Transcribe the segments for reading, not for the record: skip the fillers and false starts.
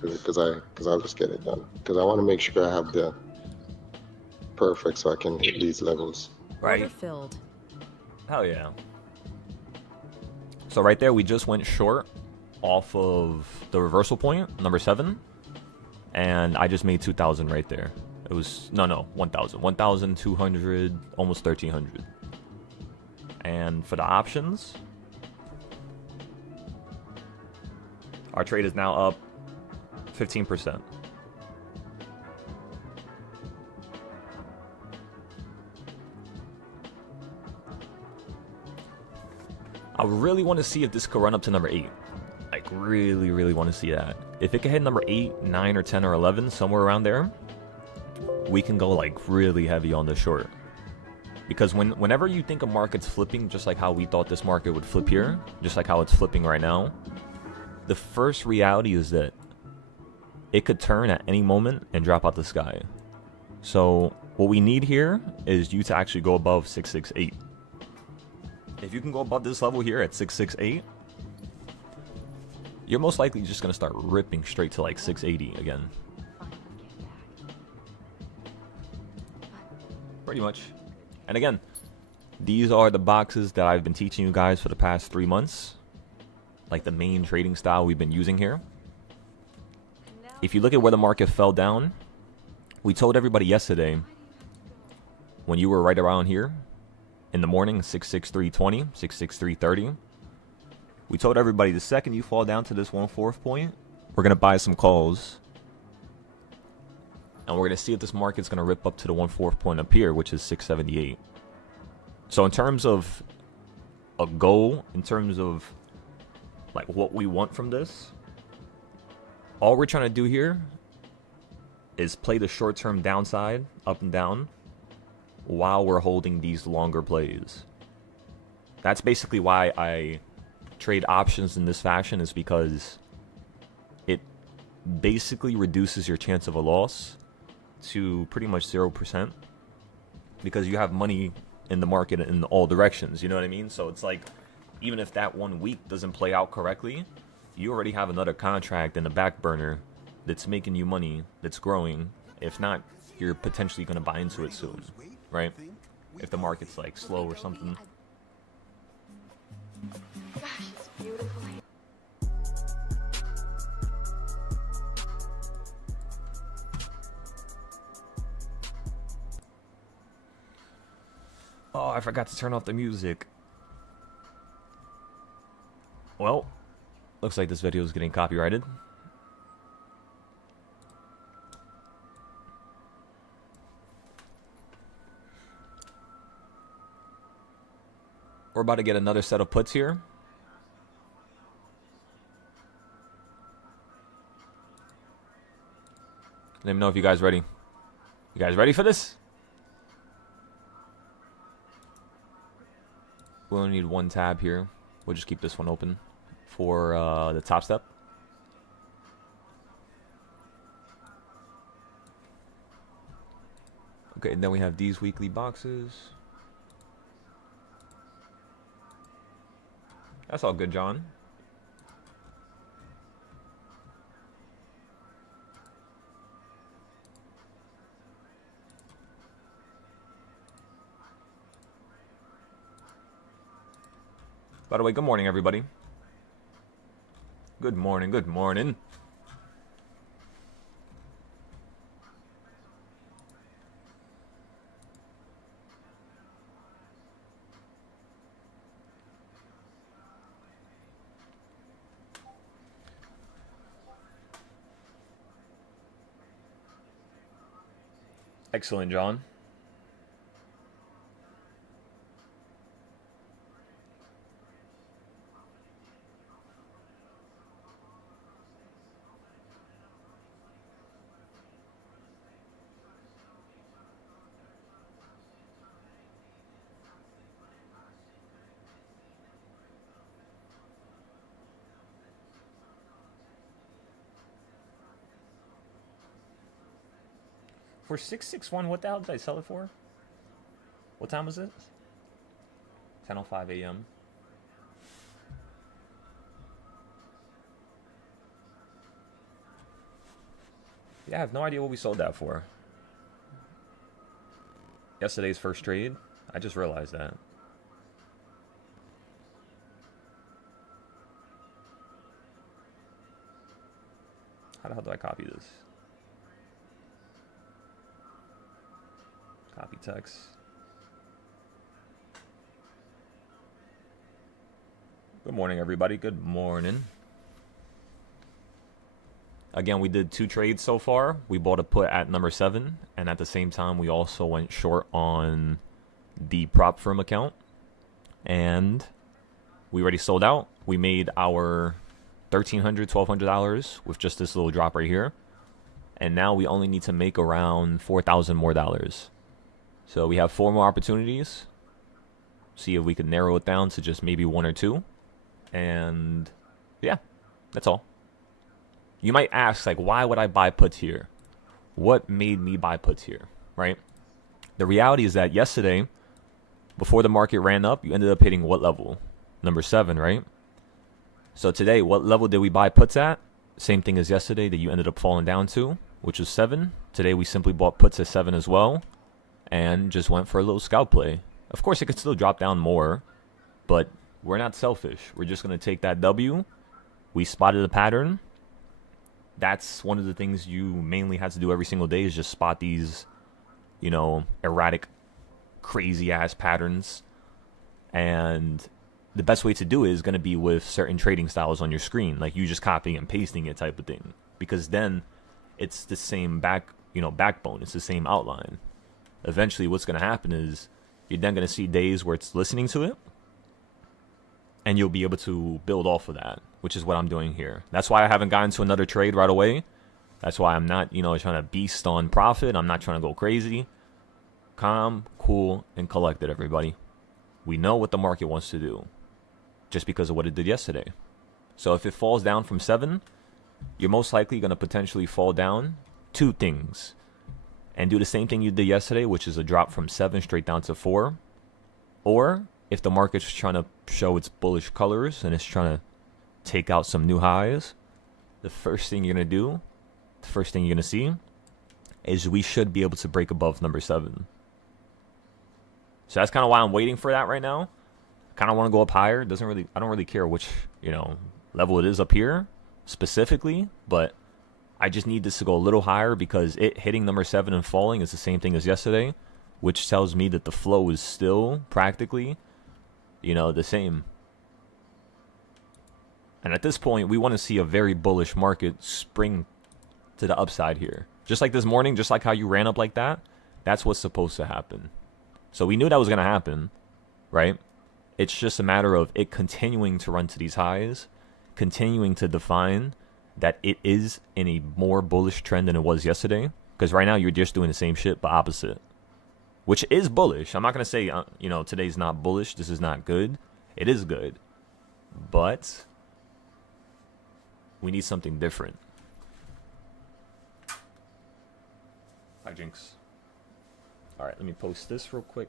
because I'll just get it done. Because I want to make sure I have the perfect so I can hit these levels. Order Right? filled. Hell yeah. So right there, we just went short off of the reversal point, number 7. And I just made 2,000 right there. It was, no, 1,000. 1,200, almost 1,300. And for the options, our trade is now up 15%. I really want to see if this could run up to number 8. Like, really, really want to see that. If it could hit number 8, 9, or 10, or 11, somewhere around there, we can go, like, really heavy on the short. Because whenever you think a market's flipping, just like how we thought this market would flip here, just like how it's flipping right now, the first reality is that it could turn at any moment and drop out the sky. So what we need here is you to actually go above 668. If you can go above this level here at 668, you're most likely just going to start ripping straight to like 680 again. Pretty much. And again, these are the boxes that I've been teaching you guys for the past 3 months. Like the main trading style we've been using here. If you look at where the market fell down, we told everybody yesterday, when you were right around here, in the morning, 663.20, 663.30, we told everybody the second you fall down to this 1/4 point, we're going to buy some calls. And we're going to see if this market's going to rip up to the 1/4 point up here, which is 678. So in terms of a goal, in terms of like what we want from this, all we're trying to do here is play the short-term downside up and down while we're holding these longer plays. That's basically why I trade options in this fashion, is because it basically reduces your chance of a loss to pretty much 0%, because you have money in the market in all directions, you know what I mean? So it's like, even if that 1 week doesn't play out correctly, you already have another contract in the back burner that's making you money, that's growing. If not, you're potentially going to buy into it soon, right? If the market's like slow or something. Gosh, it's beautiful. Oh, I forgot to turn off the music. Well, looks like this video is getting copyrighted. We're about to get another set of puts here. Let me know if you guys ready. You guys ready for this? We only need 1 tab here. We'll just keep this one open for the top step. Okay, and then we have these weekly boxes. That's all good, John. By the way, good morning, everybody. Good morning, good morning. Excellent, John. For 661, what the hell did I sell it for? What time was it? 10:05 a.m. Yeah, I have no idea what we sold that for. Yesterday's first trade. I just realized that. How the hell do I copy this? Copy text. Good morning, everybody. Good morning. Again, we did 2 trades so far. We bought a put at number 7, and at the same time, we also went short on the prop firm account. And we already sold out. We made our $1,300, $1,200 with just this little drop right here. And now we only need to make around $4,000 more dollars. So we have 4 more opportunities. See if we can narrow it down to just maybe 1 or 2. And yeah, that's all. You might ask, like, why would I buy puts here? What made me buy puts here, right? The reality is that yesterday, before the market ran up, you ended up hitting what level? Number 7, right? So today, what level did we buy puts at? Same thing as yesterday that you ended up falling down to, which was 7. Today, we simply bought puts at 7 as well and just went for a little scalp play. Of course, it could still drop down more, but we're not selfish. We're just going to take that W. We spotted a pattern. That's one of the things you mainly have to do every single day is just spot these, erratic, crazy-ass patterns. And the best way to do it is going to be with certain trading styles on your screen, like you just copying and pasting it type of thing. Because then it's the same backbone. It's the same outline. Eventually, what's going to happen is you're then going to see days where it's listening to it, and you'll be able to build off of that, which is what I'm doing here. That's why I haven't gotten to another trade right away. That's why I'm not, trying to beast on profit. I'm not trying to go crazy. Calm, cool, and collected, everybody. We know what the market wants to do just because of what it did yesterday. So if it falls down from 7, you're most likely going to potentially fall down 2 things and do the same thing you did yesterday, which is a drop from 7 straight down to 4. Or if the market's trying to show its bullish colors and it's trying to take out some new highs, the first thing you're going to do, the first thing you're going to see is we should be able to break above number 7. So that's kind of why I'm waiting for that right now. I kind of want to go up higher. I don't really care which, level it is up here specifically, but I just need this to go a little higher because it hitting number 7 and falling is the same thing as yesterday, which tells me that the flow is still practically the same. And at this point, we want to see a very bullish market spring to the upside here. Just like this morning, just like how you ran up like that, that's what's supposed to happen. So we knew that was going to happen, right? It's just a matter of it continuing to run to these highs, continuing to define that it is in a more bullish trend than it was yesterday. Because right now, you're just doing the same shit, but opposite. Which is bullish. I'm not going to say, today's not bullish. This is not good. It is good. But we need something different. Hi, Jinx. All right, let me post this real quick.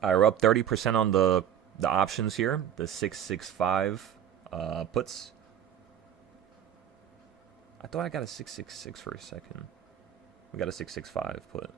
All right, we're up 30% on the options here, the 665 puts. I thought I got a 666 for a second. We got a 665 put.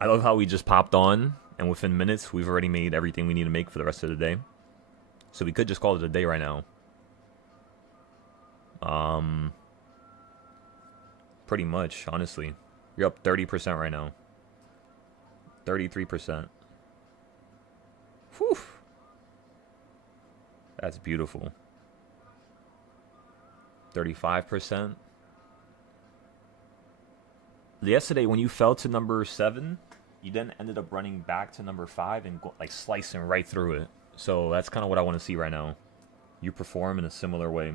I love how we just popped on, and within minutes, we've already made everything we need to make for the rest of the day. So we could just call it a day right now. Pretty much, honestly. You're up 30% right now. 33%. Whew. That's beautiful. 35%. Yesterday, when you fell to number 7, you then ended up running back to number 5 and like slicing right through it. So that's kind of what I want to see right now. You perform in a similar way.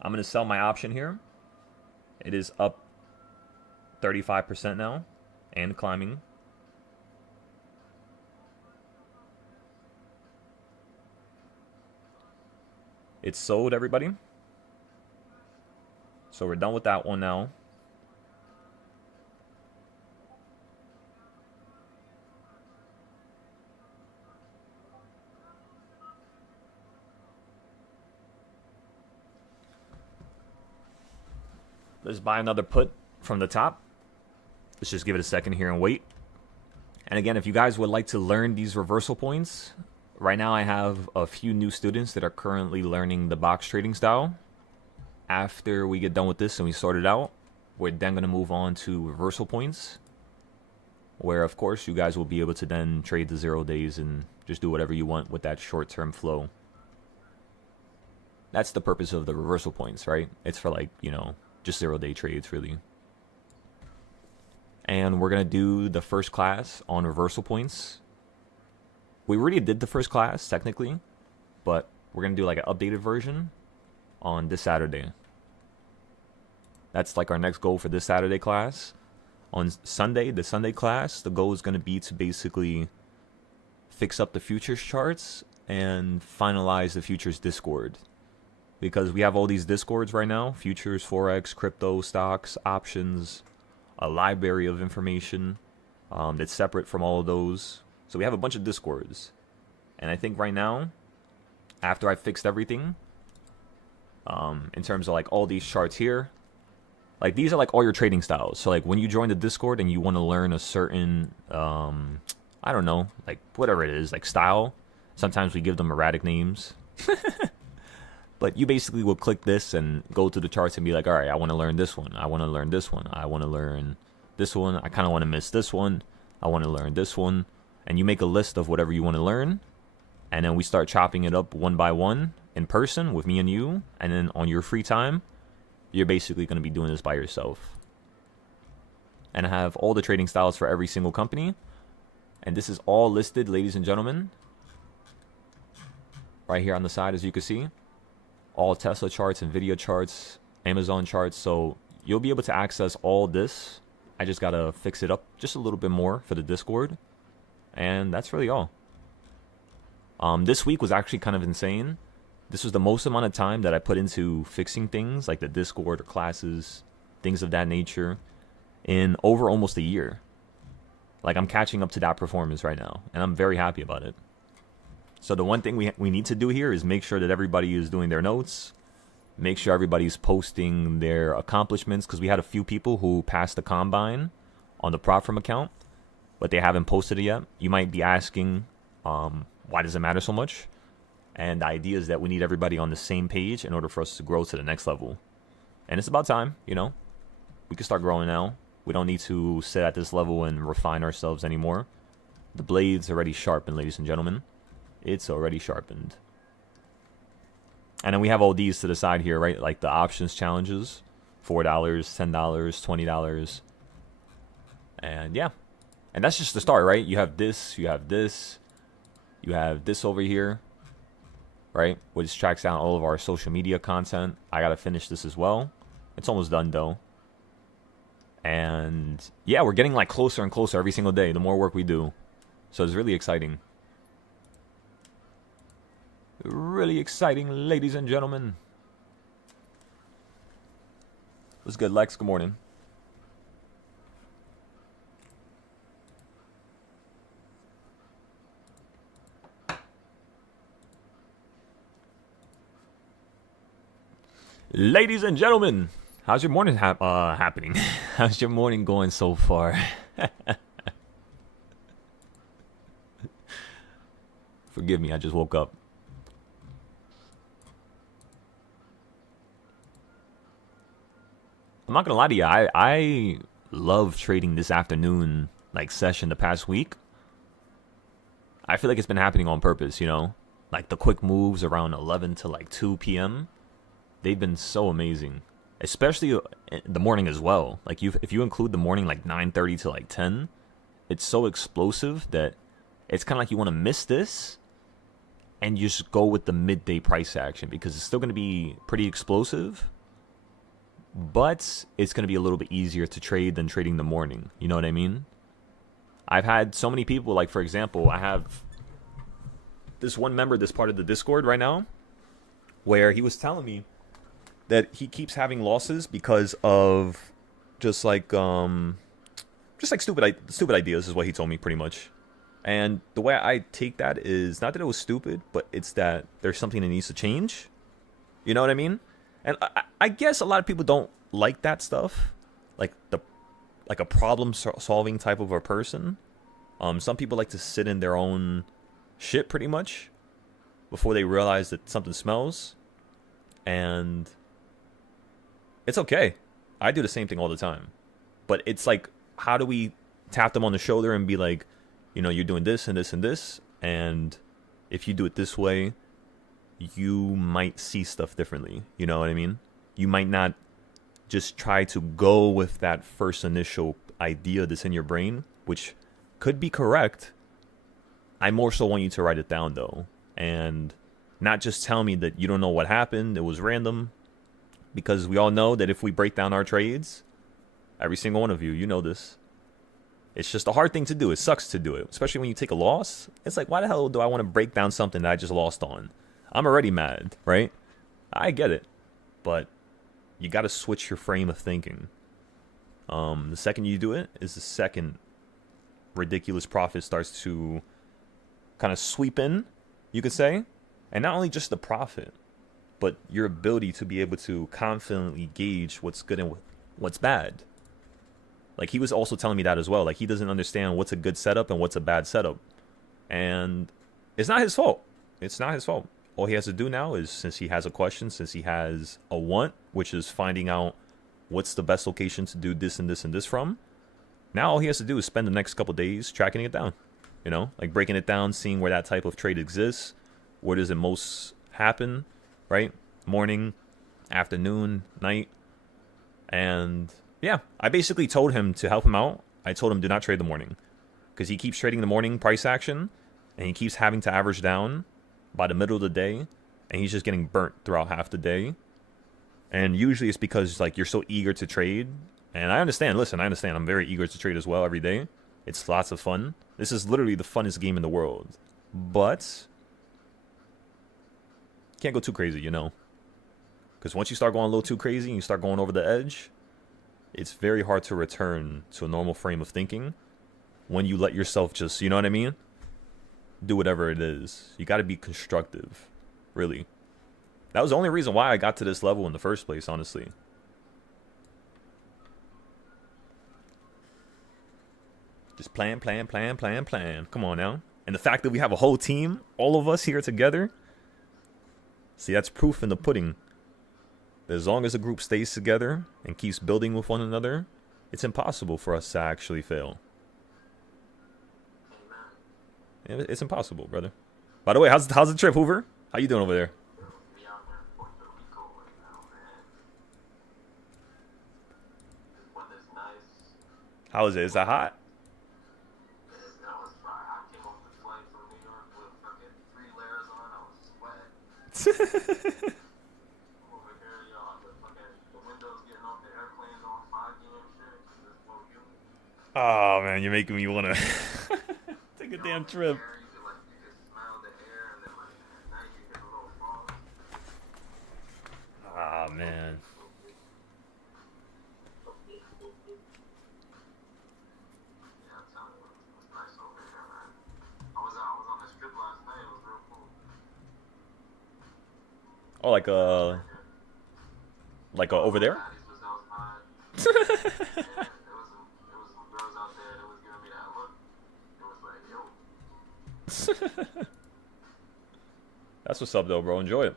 I'm going to sell my option here. It is up 35% now and climbing. It's sold, everybody. So we're done with that one now. Let's buy another put from the top. Let's just give it a second here and wait. And again, if you guys would like to learn these reversal points, right now I have a few new students that are currently learning the box trading style. After we get done with this and we sort it out, we're then going to move on to reversal points, where of course you guys will be able to then trade the 0 days and just do whatever you want with that short-term flow. That's the purpose of the reversal points, right? It's for like, you know, just 0 day trades really. And we're going to do the first class on reversal points. We already did the first class technically, but we're going to do like an updated version on this Saturday. That's like our next goal for this Saturday class. On Sunday, the Sunday class, the goal is going to be to basically fix up the futures charts and finalize the futures Discord. Because we have all these Discords right now: futures, forex, crypto, stocks, options, a library of information that's separate from all of those. So we have a bunch of Discords. And I think right now, after I fixed everything, in terms of like all these charts here, like these are like all your trading styles. So like when you join the Discord and you want to learn a certain, I don't know, like whatever it is, like style. Sometimes we give them erratic names. But you basically will click this and go to the charts and be like, all right, I want to learn this one. I want to learn this one. I want to learn this one. I kind of want to miss this one. I want to learn this one. And you make a list of whatever you want to learn. And then we start chopping it up one by one in person with me and you. And then on your free time, you're basically going to be doing this by yourself. And I have all the trading styles for every single company. And this is all listed, ladies and gentlemen, right here on the side, as you can see. All Tesla charts, Nvidia charts, Amazon charts. So you'll be able to access all this. I just got to fix it up just a little bit more for the Discord. And that's really all. This week was actually kind of insane. This was the most amount of time that I put into fixing things like the Discord or classes, things of that nature, in over almost a year. Like I'm catching up to that performance right now. And I'm very happy about it. So the one thing we need to do here is make sure that everybody is doing their notes. Make sure everybody's posting their accomplishments, because we had a few people who passed the combine on the prop firm account, but they haven't posted it yet. You might be asking, why does it matter so much? And the idea is that we need everybody on the same page in order for us to grow to the next level. And it's about time, you know. We can start growing now. We don't need to sit at this level and refine ourselves anymore. The blade's already sharpened, ladies and gentlemen. It's already sharpened. And then we have all these to the side here, right? Like the options challenges. $4, $10, $20. And yeah. And that's just the start, right? You have this, you have this. You have this over here, right? Which tracks down all of our social media content. I got to finish this as well. It's almost done, though. And yeah, we're getting like closer and closer every single day, the more work we do. So it's really exciting. Really exciting, ladies and gentlemen. What's good, Lex? Good morning. Ladies and gentlemen, how's your morning happening? How's your morning going so far? Forgive me, I just woke up. I'm not gonna lie to you. I love trading this afternoon like session the past week. I feel like it's been happening on purpose, you know? Like the quick moves around 11 to like 2 p.m. They've been so amazing. Especially in the morning as well. Like if you include the morning like 9:30 to like 10, it's so explosive that it's kind of like you want to miss this and you just go with the midday price action because it's still going to be pretty explosive, but it's going to be a little bit easier to trade than trading the morning. You know what I mean? I've had so many people, like for example, I have this one member that's part of the Discord right now where he was telling me that he keeps having losses because of just like stupid ideas is what he told me pretty much. And the way I take that is not that it was stupid, but it's that there's something that needs to change. You know what I mean? And I guess a lot of people don't like that stuff, like a problem solving type of a person. Some people like to sit in their own shit pretty much before they realize that something smells, and it's okay. I do the same thing all the time, but it's like, how do we tap them on the shoulder and be like, you know, you're doing this and this and this, and if you do it this way, you might see stuff differently. You know what I mean? You might not just try to go with that first initial idea that's in your brain, which could be correct. I more so want you to write it down though, and not just tell me that you don't know what happened, it was random, because we all know that if we break down our trades, every single one of you, you know this, it's just a hard thing to do. It sucks to do it, especially when you take a loss. It's like, why the hell do I want to break down something that I just lost on? I'm already mad, right? I get it, but you got to switch your frame of thinking. The second you do it is the second ridiculous profit starts to kind of sweep in, you could say. And not only just the profit, but your ability to be able to confidently gauge what's good and what's bad. Like, he was also telling me that as well. Like, he doesn't understand what's a good setup and what's a bad setup. And it's not his fault. It's not his fault. All he has to do now is, since he has a question, since he has a want, which is finding out what's the best location to do this and this and this from, now all he has to do is spend the next couple days tracking it down. You know, like breaking it down, seeing where that type of trade exists, where does it most happen, right? Morning, afternoon, night. And yeah, I basically told him to help him out. I told him do not trade the morning, because he keeps trading the morning price action and he keeps having to average down by the middle of the day, and he's just getting burnt throughout half the day. And usually it's because like you're so eager to trade. And I understand, listen, I understand. I'm very eager to trade as well every day. It's lots of fun. This is literally the funnest game in the world. But can't go too crazy, you know. Because once you start going a little too crazy and you start going over the edge, it's very hard to return to a normal frame of thinking when you let yourself just, you know what I mean? Do whatever it is. You got to be constructive, really. That was the only reason why I got to this level in the first place, honestly. Just plan. Come on now. And the fact that we have a whole team, all of us here together, see, that's proof in the pudding. That as long as a group stays together and keeps building with one another, it's impossible for us to actually fail. It's impossible, brother. By the way, how's the trip, Hoover? How you doing over there? How is it? Is that hot? Oh man, you're making me wanna take a damn trip. Ah man. Oh, like over there? That's what's up, though, bro. Enjoy it.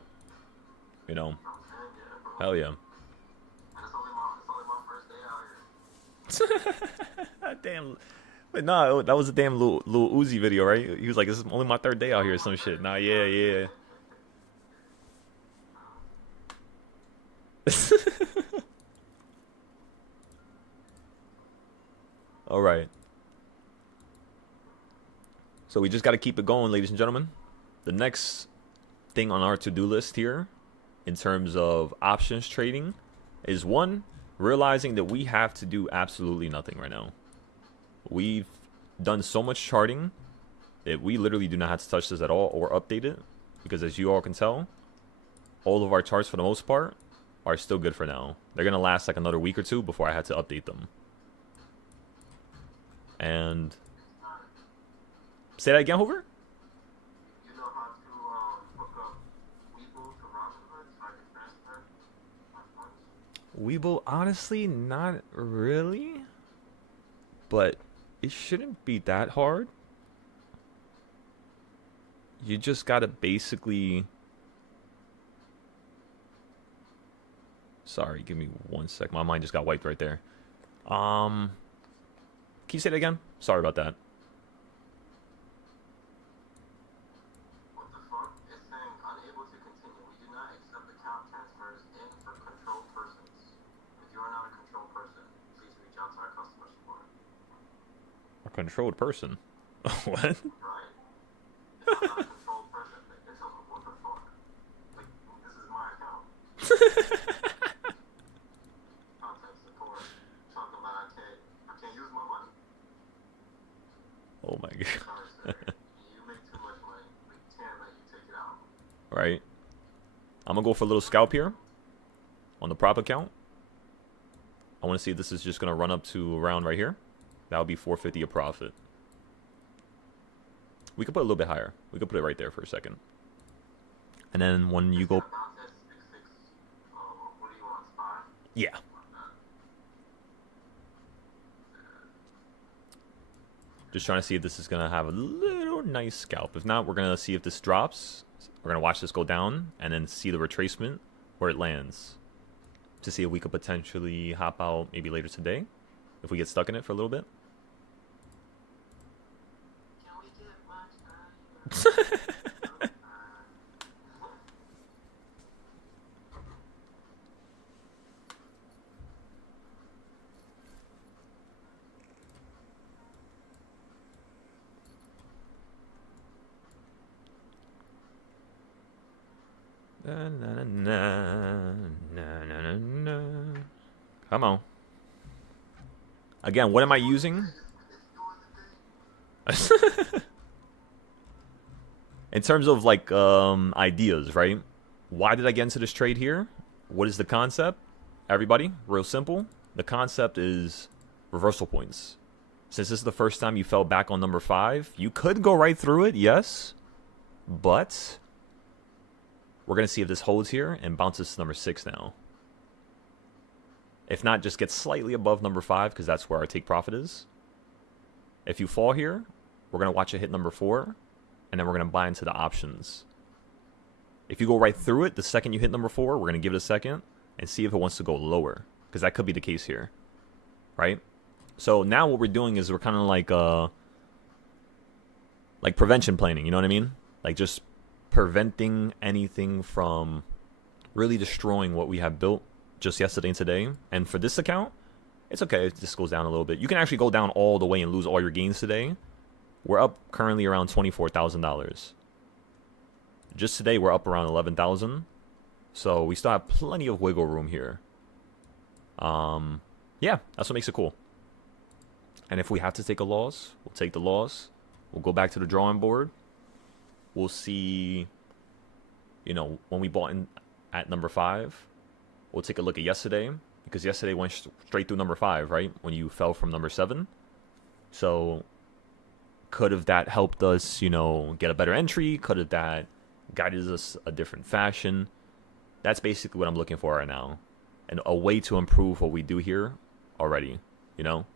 You know, hell yeah. Damn. But nah, that was a damn little Uzi video, right? He was like, "This is only my third day out here," or some shit. Nah, yeah, yeah. All right. So we just got to keep it going, ladies and gentlemen. The next thing on our to-do list here, in terms of options trading, is one, realizing that we have to do absolutely nothing right now. We've done so much charting that we literally do not have to touch this at all or update it, because as you all can tell, all of our charts for the most part are still good for now. They're going to last like another week or two before I had to update them. And say that again, Hoover? You know how to hook up Weeble to Robinhood so I can transfer my funds? Weeble, honestly, not really. But it shouldn't be that hard. You just gotta basically... Sorry, give me 1 sec. My mind just got wiped right there. Can you say that again? Sorry about that. What the fuck? It's saying unable to continue. We do not accept account transfers in for controlled persons. If you are not a controlled person, please reach out to our customer support. A controlled person? What? Right. If I'm not a controlled person, then what the fuck? Like, this is my account. Contact support. Talking about I can't use my money. Oh my god. Sorry, sir. You make too much money. We can't let you take it out. Right. I'm gonna go for a little scalp here on the prop account. I want to see if this is just gonna run up to around right here. That would be 450 a profit. We could put it a little bit higher. We could put it right there for a second. And then when you go... Bounce at 6-6. What do you want, SPY? Yeah. Just trying to see if this is going to have a little nice scalp. If not, we're going to see if this drops. We're going to watch this go down and then see the retracement where it lands. To see if we could potentially hop out maybe later today. If we get stuck in it for a little bit. Can we get much earlier? Na, na, na, na, na, na, na. Come on. Again, what am I using? In terms of like ideas, right? Why did I get into this trade here? What is the concept? Everybody, real simple. The concept is reversal points. Since this is the first time you fell back on number 5, you could go right through it, yes. But we're going to see if this holds here and bounces to number 6 now. If not, just get slightly above number 5 because that's where our take profit is. If you fall here, we're going to watch it hit number 4 and then we're going to buy into the options. If you go right through it, the second you hit number 4, we're going to give it a second and see if it wants to go lower because that could be the case here, right? So now what we're doing is we're kind of like prevention planning, you know what I mean? Like just preventing anything from really destroying what we have built just yesterday and today. And for this account, it's okay if this goes down a little bit. You can actually go down all the way and lose all your gains today. We're up currently around $24,000. Just today, we're up around 11,000. So we still have plenty of wiggle room here. Yeah, that's what makes it cool. And if we have to take a loss, we'll take the loss. We'll go back to the drawing board. We'll see, you know, when we bought in at number 5. We'll take a look at yesterday, because yesterday went straight through number 5, right? When you fell from number 7. So could have that helped us, you know, get a better entry? Could have that guided us a different fashion? That's basically what I'm looking for right now. And a way to improve what we do here already, you know?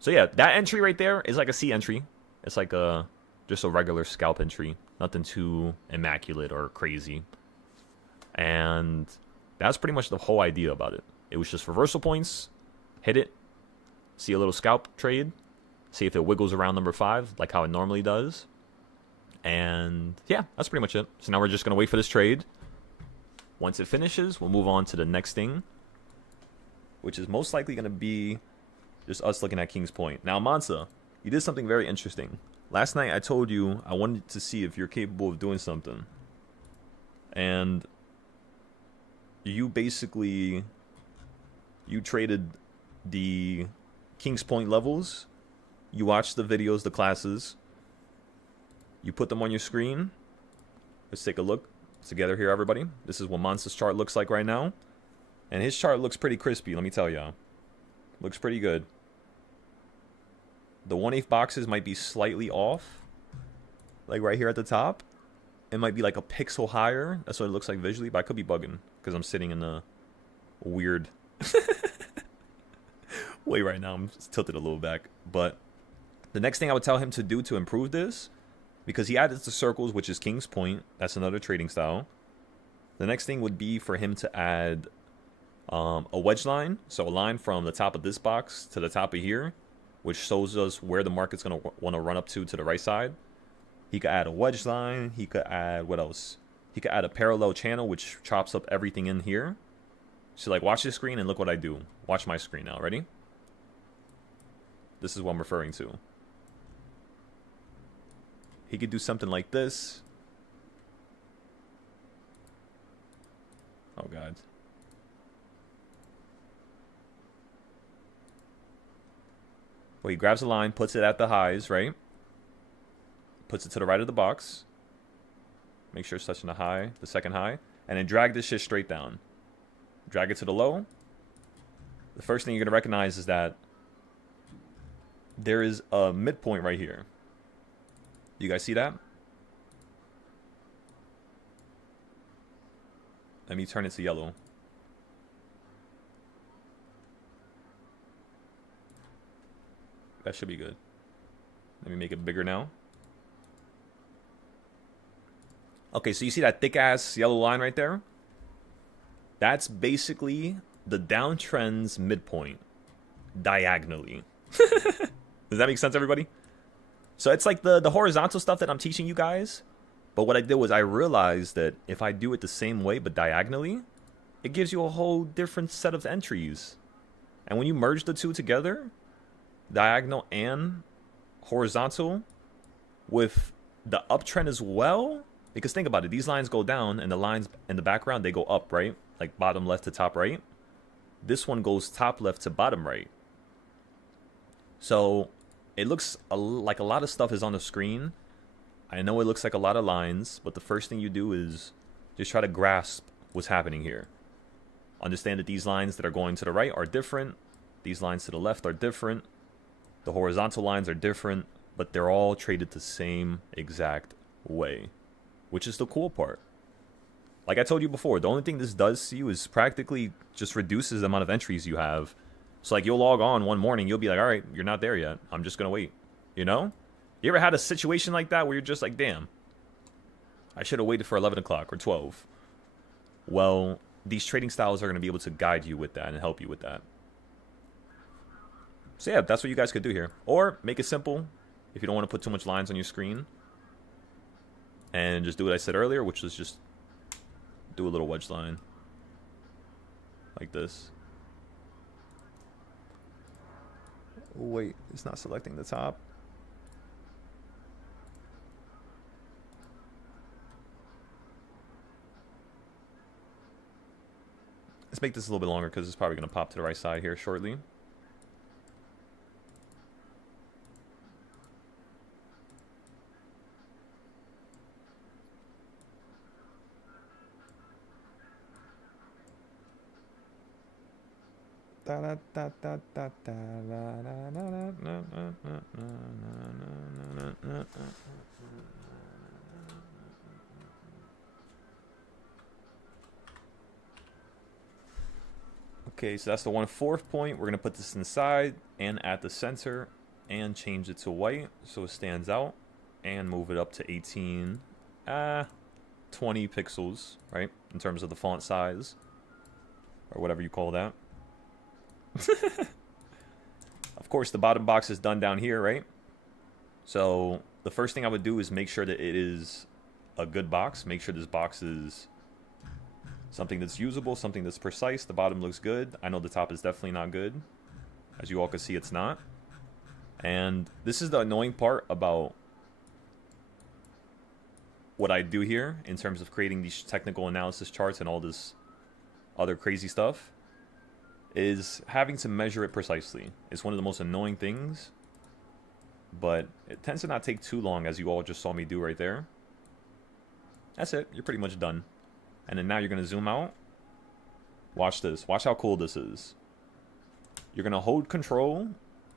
So yeah, that entry right there is like a C entry. It's like a Just a regular scalp entry. Nothing too immaculate or crazy. And that's pretty much the whole idea about it. It was just reversal points, hit it, see a little scalp trade, see if it wiggles around number 5 like how it normally does. And yeah, that's pretty much it. So now we're just going to wait for this trade. Once it finishes, we'll move on to the next thing, which is most likely going to be just us looking at King's Point. Now, Mansa, you did something very interesting. Last night I told you I wanted to see if you're capable of doing something. And you basically, you traded the King's Point levels. You watched the videos, the classes. You put them on your screen. Let's take a look together here, everybody. This is what Mansa's chart looks like right now. And his chart looks pretty crispy, let me tell y'all. Looks pretty good. The 1/8 boxes might be slightly off. Like right here at the top. It might be like a pixel higher. That's what it looks like visually, but I could be bugging. Because I'm sitting in a weird way right now. I'm tilted a little back. But the next thing I would tell him to do to improve this, because he added the circles, which is King's Point. That's another trading style. The next thing would be for him to add a wedge line. So a line from the top of this box to the top of here, which shows us where the market's going to want to run up to the right side. He could add a wedge line. He could add, what else? He could add a parallel channel, which chops up everything in here. So like, watch this screen and look what I do. Watch my screen now. Ready? This is what I'm referring to. He could do something like this. Oh, God. Well, he grabs a line, puts it at the highs, right? Puts it to the right of the box. Make sure it's touching the high, the second high. And then drag this shit straight down. Drag it to the low. The first thing you're going to recognize is that there is a midpoint right here. You guys see that? Let me turn it to yellow. That should be good. Let me make it bigger now. Okay, so you see that thick-ass yellow line right there? That's basically the downtrend's midpoint. Diagonally. Does that make sense, everybody? So it's like the horizontal stuff that I'm teaching you guys. But what I did was I realized that if I do it the same way but diagonally, it gives you a whole different set of entries. And when you merge the two together, diagonal and horizontal, with the uptrend as well, because think about it, these lines go down and the lines in the background, they go up, right? Like bottom left to top right. This one goes top left to bottom right. So it looks like a lot of stuff is on the screen. I know it looks like a lot of lines, but the first thing you do is just try to grasp what's happening here. Understand that these lines that are going to the right are different. These lines to the left are different. The horizontal lines are different, but they're all traded the same exact way, which is the cool part. Like I told you before, the only thing this does to you is practically just reduces the amount of entries you have. So like, you'll log on one morning, you'll be like, all right, you're not there yet. I'm just going to wait. You know? You ever had a situation like that where you're just like, damn, I should have waited for 11 o'clock or 12. Well, these trading styles are going to be able to guide you with that and help you with that. So yeah, that's what you guys could do here. Or make it simple if you don't want to put too much lines on your screen. And just do what I said earlier, which was just do a little wedge line. Like this. Wait, it's not selecting the top. Let's make this a little bit longer because it's probably going to pop to the right side here shortly. Okay, so that's the 1/4 point. We're going to put this inside and at the center and change it to white so it stands out. and move it up to 18, 20 pixels, right? In terms of the font size, or whatever you call that. Of course, the bottom box is done down here, right? So the first thing I would do is make sure that it is a good box. Make sure this box is something that's usable, something that's precise. The bottom looks good. I know the top is definitely not good. As you all can see, it's not. And this is the annoying part about what I do here in terms of creating these technical analysis charts and all this other crazy stuff, is having to measure it precisely. It's one of the most annoying things, but it tends to not take too long, as you all just saw me do right there. That's it. You're pretty much done. And then now you're going to zoom out. Watch this. Watch how cool this is. You're going to hold control,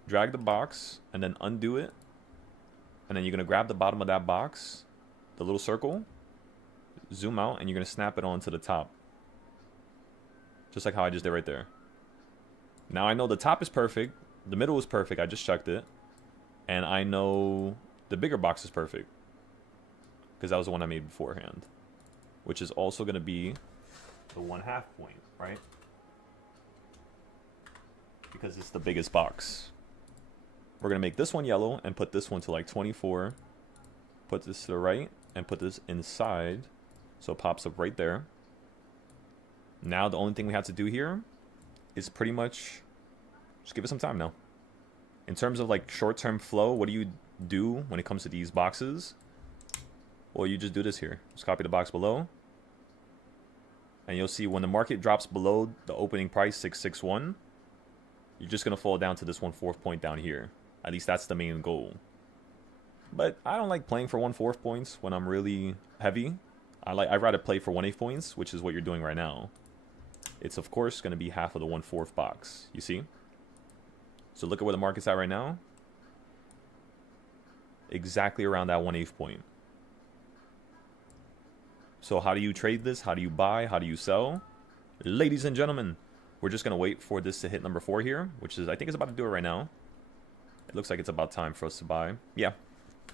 drag the box, and then undo it. And then you're going to grab the bottom of that box, the little circle, zoom out, and you're going to snap it onto the top. Just like how I just did right there. Now I know the top is perfect, the middle is perfect, I just checked it. And I know the bigger box is perfect, because that was the one I made beforehand. Which is also going to be the 1/2 point, right? Because it's the biggest box. We're going to make this one yellow and put this one to like 24. Put this to the right and put this inside, so it pops up right there. Now the only thing we have to do here is pretty much just give it some time now. In terms of like short-term flow, what do you do when it comes to these boxes? Well, you just do this here. Just copy the box below. And you'll see when the market drops below the opening price, 661, you're just going to fall down to this 1/4 point down here. At least that's the main goal. But I don't like playing for 1/4 points when I'm really heavy. I'd rather play for 1/8 points, which is what you're doing right now. It's, of course, going to be half of the 1/4 box. You see? So look at where the market's at right now. Exactly around that 1/8 point. So how do you trade this? How do you buy? How do you sell? Ladies and gentlemen, we're just going to wait for this to hit number 4 here, which is, I think it's about to do it right now. It looks like it's about time for us to buy. Yeah.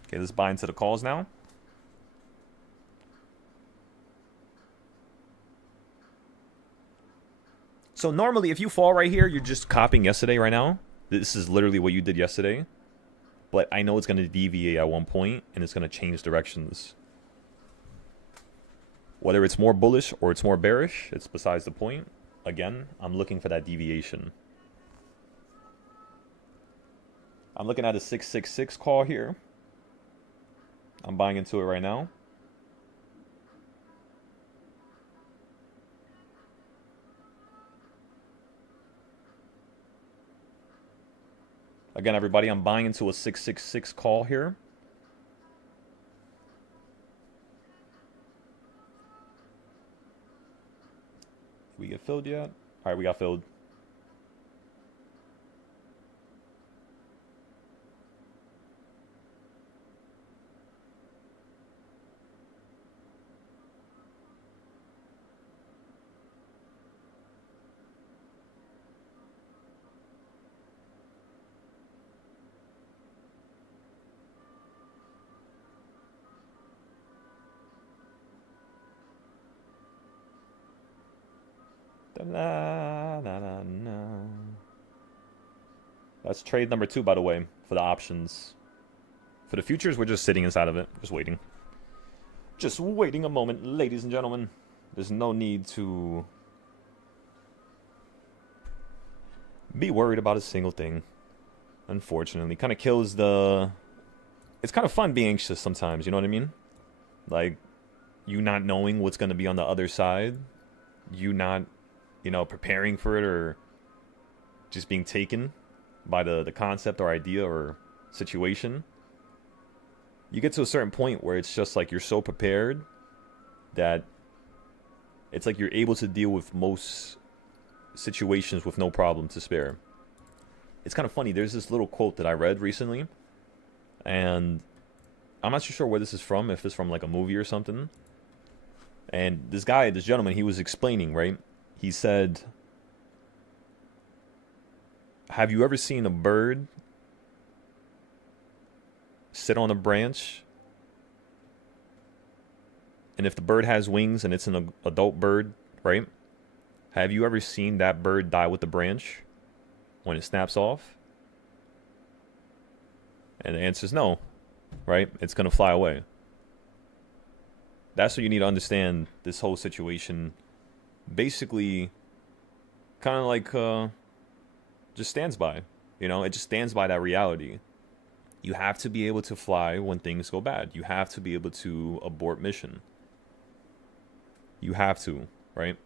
Okay, let's buy into the calls now. So normally, if you fall right here, you're just copying yesterday right now. This is literally what you did yesterday. But I know it's going to deviate at one point, and it's going to change directions. Whether it's more bullish or it's more bearish, it's besides the point. Again, I'm looking for that deviation. I'm looking at a 666 call here. I'm buying into it right now. Again, everybody, I'm buying into a 666 call here. Did we get filled yet? All right, we got filled. That's trade number 2, by the way, for the options. For the futures, we're just sitting inside of it, just waiting. Just waiting a moment, ladies and gentlemen. There's no need to be worried about a single thing. Unfortunately, kind of kills the... It's kind of fun being anxious sometimes, you know what I mean? Like, you not knowing what's going to be on the other side. You not, you know, preparing for it, or just being taken by the concept or idea or situation. You get to a certain point where it's just like you're so prepared that it's like you're able to deal with most situations with no problem to spare. It's kind of funny. There's this little quote that I read recently, and I'm not too sure where this is from, if it's from like a movie or something. And this gentleman, he was explaining, right? He said, have you ever seen a bird sit on a branch And if the bird has wings and it's an adult bird, right? Have you ever seen that bird die with the branch when it snaps off? And the answer is no, right? It's going to fly away. That's what you need to understand this whole situation. Basically, kind of like just stands by. You know, it just stands by that reality. You have to be able to fly when things go bad. You have to be able to abort mission. You have to, right?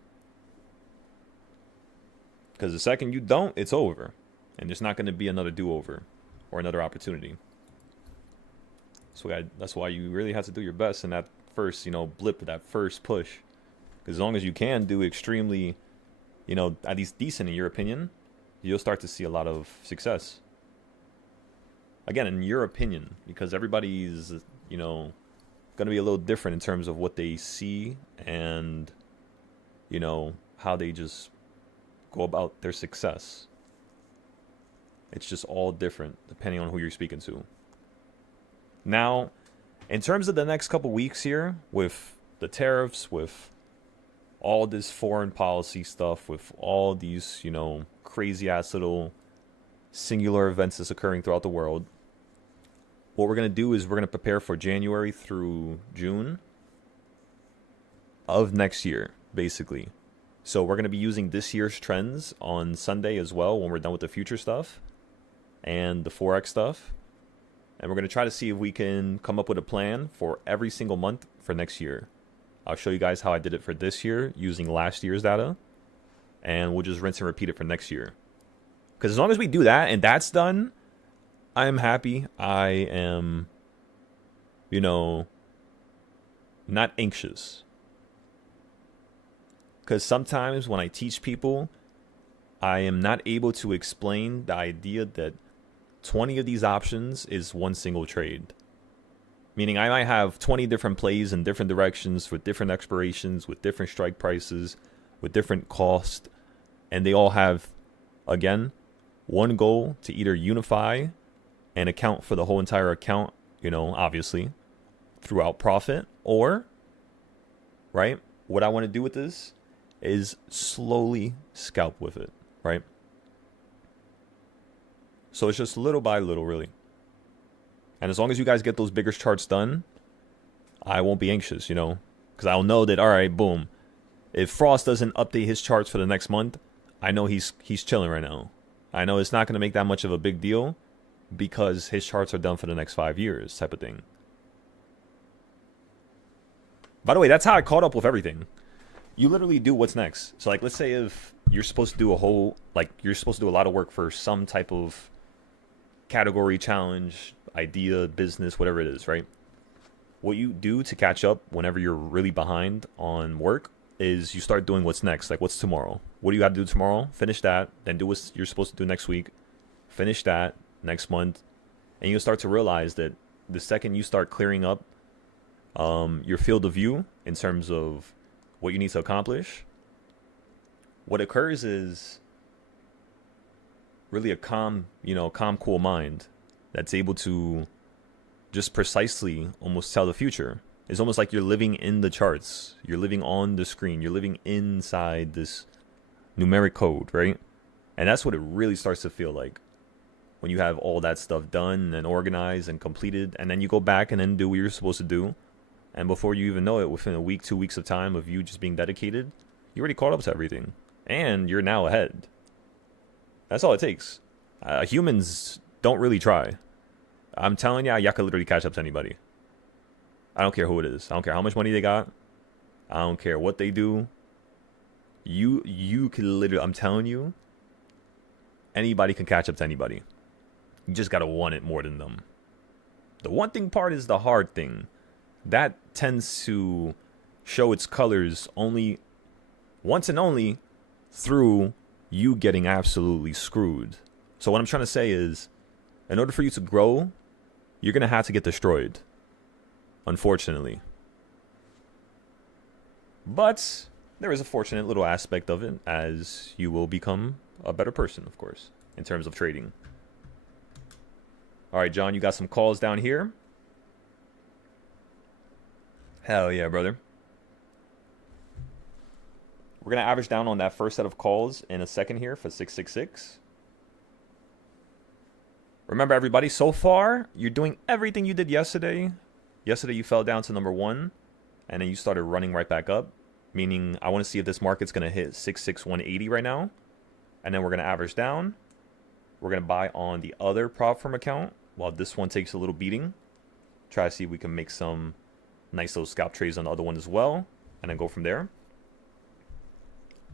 Because the second you don't, it's over. And there's not going to be another do-over or another opportunity. So that's why you really have to do your best in that first, blip, that first push. Because as long as you can do extremely, at least decent in your opinion, you'll start to see a lot of success. Again, in your opinion, because everybody's, going to be a little different in terms of what they see and, how they just go about their success. It's just all different depending on who you're speaking to. Now, in terms of the next couple weeks here, with the tariffs, with all this foreign policy stuff, with all these, crazy ass little singular events that's occurring throughout the world, what we're going to do is we're going to prepare for January through June of next year, basically. So we're going to be using this year's trends on Sunday as well when we're done with the future stuff and the Forex stuff. And we're going to try to see if we can come up with a plan for every single month for next year. I'll show you guys how I did it for this year using last year's data. And we'll just rinse and repeat it for next year. Because as long as we do that and that's done, I am happy. I am, not anxious. Because sometimes when I teach people, I am not able to explain the idea that 20 of these options is one single trade. Meaning I might have 20 different plays in different directions with different expirations, with different strike prices, with different cost. And they all have, again, one goal to either unify and account for the whole entire account, obviously, throughout profit. Or, right, what I want to do with this is slowly scalp with it, right? So it's just little by little, really. And as long as you guys get those bigger charts done, I won't be anxious, because I'll know that, all right, boom. If Frost doesn't update his charts for the next month, I know he's chilling right now. I know it's not going to make that much of a big deal because his charts are done for the next 5 years type of thing. By the way, that's how I caught up with everything. You literally do what's next. So, let's say if you're supposed to do you're supposed to do a lot of work for some type of category, challenge, idea, business, whatever it is, right? What you do to catch up whenever you're really behind on work is you start doing what's next. What's tomorrow? What do you got to do tomorrow? Finish that. Then do what you're supposed to do next week. Finish that next month. And you'll start to realize that the second you start clearing up your field of view in terms of what you need to accomplish, what occurs is really a calm, cool mind that's able to just precisely almost tell the future. It's almost like you're living in the charts. You're living on the screen. You're living inside this numeric code, right? And that's what it really starts to feel like when you have all that stuff done and organized and completed, and then you go back and then do what you're supposed to do. And before you even know it, within a week, 2 weeks of time of you just being dedicated, you already caught up to everything. And you're now ahead. That's all it takes. Humans don't really try. I'm telling you, y'all could literally catch up to anybody. I don't care who it is. I don't care how much money they got. I don't care what they do. You could literally, I'm telling you, anybody can catch up to anybody. You just gotta want it more than them. The one thing part is the hard thing. That tends to show its colors only once and only through you getting absolutely screwed. So what I'm trying to say is, in order for you to grow, you're going to have to get destroyed. Unfortunately. But there is a fortunate little aspect of it, as you will become a better person, of course, in terms of trading. All right, John, you got some calls down here. Hell yeah, brother. We're going to average down on that first set of calls in a second here for 666. Remember, everybody, so far, you're doing everything you did yesterday. Yesterday, you fell down to number 1, and then you started running right back up, meaning I want to see if this market's going to hit 66180 right now. And then we're going to average down. We're going to buy on the other prop firm account while this one takes a little beating. Try to see if we can make some nice little scalp trades on the other one as well, and then go from there.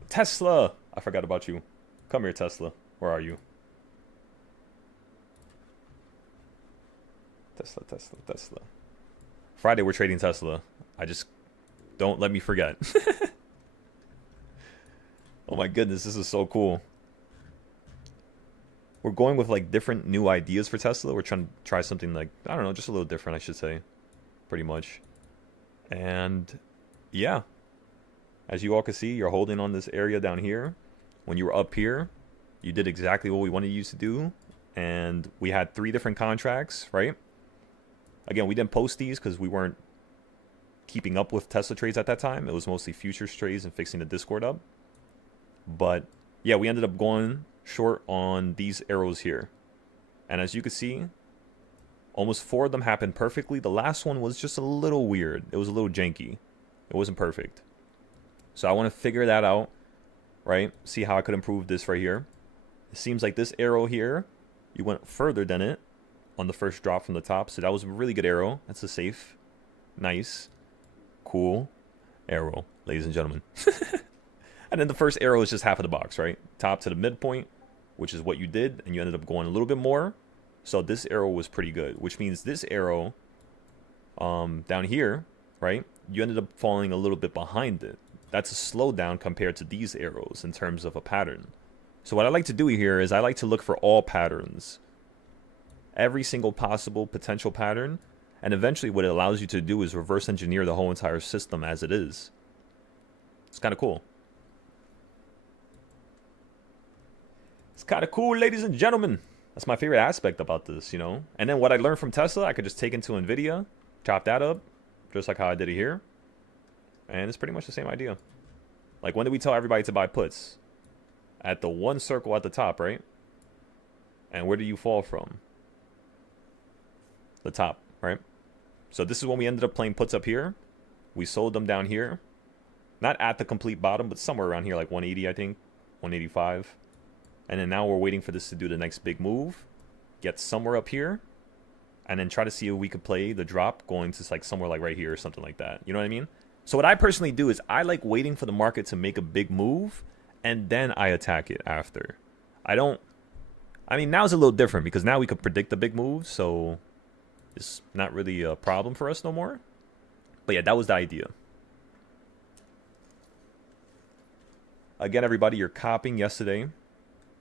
Tesla! I forgot about you. Come here, Tesla. Where are you? Tesla, Tesla, Tesla. Friday, we're trading Tesla. I just... Don't let me forget. Oh my goodness, this is so cool. We're going with like different new ideas for Tesla. We're trying to try something like, I don't know, just a little different, I should say. Pretty much. And yeah. As you all can see, you're holding on this area down here. When you were up here, you did exactly what we wanted you to do. And we had 3 different contracts, right? Again, we didn't post these because we weren't keeping up with Tesla trades at that time. It was mostly futures trades and fixing the Discord up. But yeah, we ended up going short on these arrows here. And as you can see, almost 4 of them happened perfectly. The last one was just a little weird. It was a little janky. It wasn't perfect. So I want to figure that out, right? See how I could improve this right here. It seems like this arrow here, you went further than it on the first drop from the top. So that was a really good arrow. That's a safe, nice, cool arrow, ladies and gentlemen. And then the first arrow is just half of the box, right? Top to the midpoint, which is what you did. And you ended up going a little bit more. So this arrow was pretty good, which means this arrow down here, right? You ended up falling a little bit behind it. That's a slowdown compared to these arrows in terms of a pattern. So what I like to do here is I like to look for all patterns. Every single possible potential pattern. And eventually what it allows you to do is reverse engineer the whole entire system as it is. It's kind of cool. It's kind of cool, ladies and gentlemen. That's my favorite aspect about this, you know. And then what I learned from Tesla, I could just take into NVIDIA, chop that up, just like how I did it here. And it's pretty much the same idea. Like, when did we tell everybody to buy puts? At the one circle at the top, right? And where do you fall from? The top, right? So this is when we ended up playing puts up here. We sold them down here. Not at the complete bottom, but somewhere around here, like 180, I think. 185. And then now we're waiting for this to do the next big move. Get somewhere up here. And then try to see if we could play the drop going to like somewhere like right here or something like that. You know what I mean? So what I personally do is I like waiting for the market to make a big move. And then I attack it after. I mean, now it's a little different because now we could predict the big moves. So it's not really a problem for us no more. But yeah, that was the idea. Again, everybody, you're copying yesterday.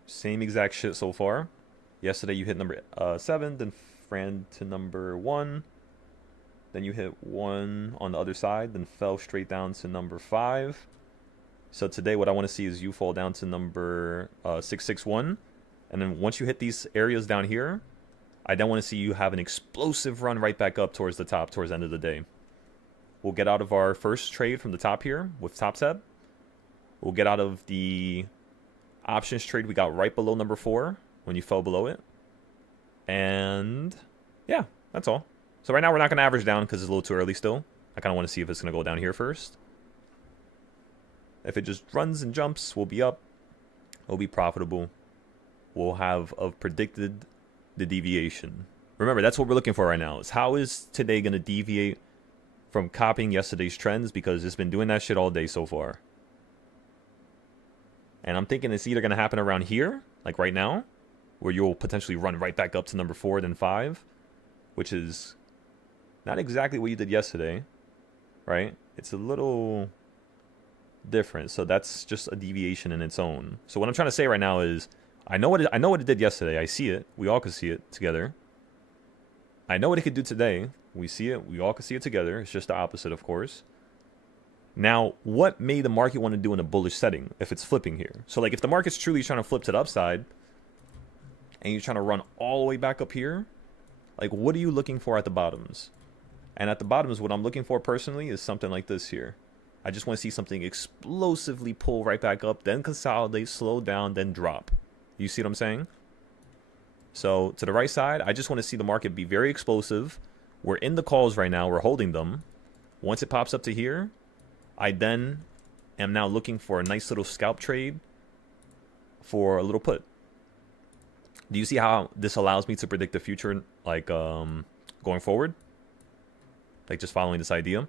Same exact shit so far. Yesterday you hit number 7, then ran to number 1. Then you hit 1 on the other side, then fell straight down to number 5. So today what I want to see is you fall down to number 661. And then once you hit these areas down here, I then want to see you have an explosive run right back up towards the top, towards the end of the day. We'll get out of our first trade from the top here with top step. We'll get out of the options trade we got right below number 4 when you fell below it. And yeah, that's all. So right now we're not going to average down because it's a little too early still. I kind of want to see if it's going to go down here first. If it just runs and jumps, we'll be up. We'll be profitable. We'll have predicted the deviation. Remember, that's what we're looking for right now. Is how is today going to deviate from copying yesterday's trends, because it's been doing that shit all day so far. And I'm thinking it's either going to happen around here, like right now, where you'll potentially run right back up to number 4, then 5, which is not exactly what you did yesterday, right? It's a little different. So that's just a deviation in its own. So what I'm trying to say right now is I know what it did yesterday. I see it. We all could see it together. I know what it could do today. We see it. We all could see it together. It's just the opposite, of course. Now, what may the market want to do in a bullish setting if it's flipping here? So like if the market's truly trying to flip to the upside and you're trying to run all the way back up here, like what are you looking for at the bottoms? And at the bottoms, what I'm looking for personally is something like this here. I just want to see something explosively pull right back up, then consolidate, slow down, then drop. You see what I'm saying? So to the right side, I just want to see the market be very explosive. We're in the calls right now. We're holding them. Once it pops up to here, I then am now looking for a nice little scalp trade for a little put. Do you see how this allows me to predict the future, like going forward? Like just following this idea.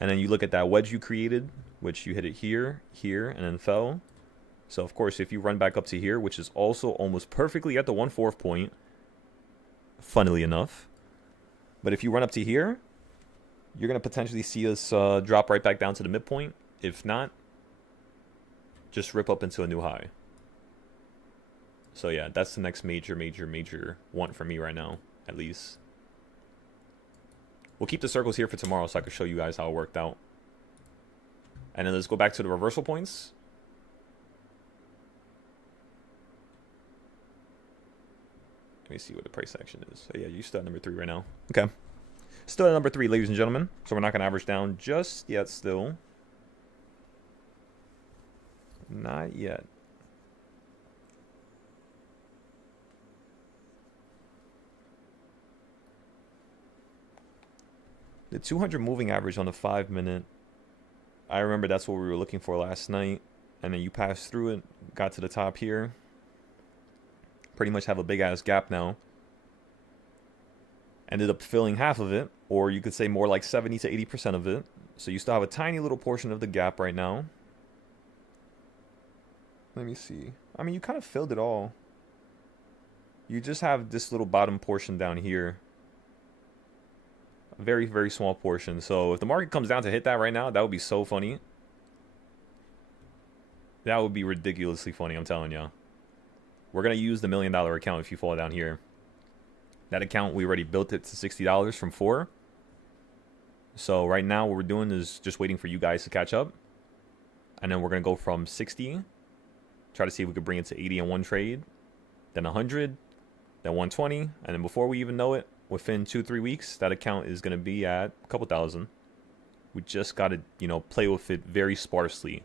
And then you look at that wedge you created, which you hit it here, here, and then fell. So of course, if you run back up to here, which is also almost perfectly at the 1/4 point, funnily enough. But if you run up to here, you're going to potentially see us drop right back down to the midpoint. If not, just rip up into a new high. So yeah, that's the next major want for me right now, at least. We'll keep the circles here for tomorrow so I can show you guys how it worked out. And then let's go back to the reversal points. Let me see what the price action is. So yeah, you still at number 3 right now. Okay. Still at number 3, ladies and gentlemen. So we're not going to average down just yet still. Not yet. The 200 moving average on the 5-minute, I remember that's what we were looking for last night. And then you passed through it, got to the top here. Pretty much have a big-ass gap now. Ended up filling half of it, or you could say more like 70 to 80% of it. So you still have a tiny little portion of the gap right now. Let me see. I mean, you kind of filled it all. You just have this little bottom portion down here. A very, very small portion. So if the market comes down to hit that right now, that would be so funny. That would be ridiculously funny, I'm telling you. We're going to use the $1 million account if you fall down here. That account, we already built it to $60 from 4. So right now what we're doing is just waiting for you guys to catch up. And then we're going to go from 60. Try to see if we could bring it to 80 in one trade. Then 100. Then 120. And then before we even know it, within 2-3 weeks, that account is going to be at a couple thousand. We just got to, you know, play with it very sparsely.